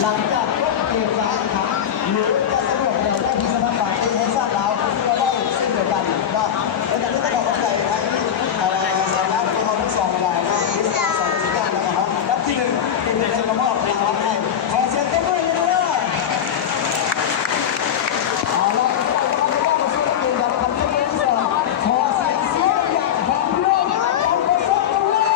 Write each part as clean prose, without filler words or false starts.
หลังจากจบเกมการแข่งขันหรือจะสะดวกเดี๋ยวได้ที่สนามบาสที่ให้ทราบแล้วก็ได้สิ่งเดียวกันก็แล้วจากนี้ก็ขอบใจนะที่สามารถที่เขาทั้งสองรายนะที่สองสิ่งการนะครับและที่หนึ่งที่เป็นมอบรางวัลให้ขอเสียงปรบมือด้วยเอาละเราจะเข้ามาสู่เกมการแข่งขันที่สองขอเสียงเสียงอย่างพร้อมเพรียงกันประสบกันเลย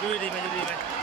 ดูดีไหมดูดีไหม